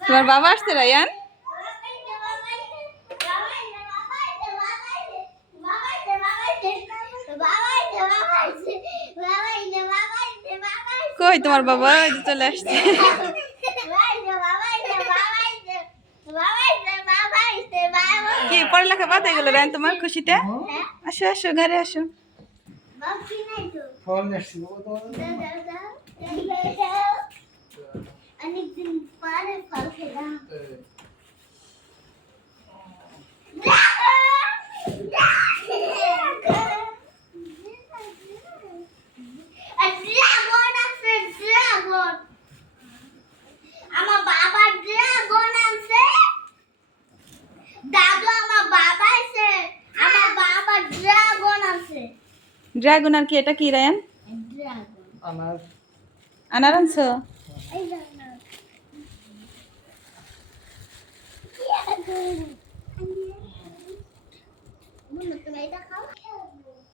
তোমার বাবা আসছে রায়ান? কই তোমার বাবা? চলে আসছে। কি পড়ালেখা বাদ হয়ে গেল রায়ান তোমার খুশিতে? আসো আসো ঘরে আসো। অনেকদিন পরে ফল খেলাম। আমার বাবা ড্রাগন আনছে, দাদু আমার বাবা আছে, আমার বাবা ড্রাগন আছে। ড্রাগন আর কি? এটা কি রায়ান? ড্রাগন আনার আনার আনছো? এই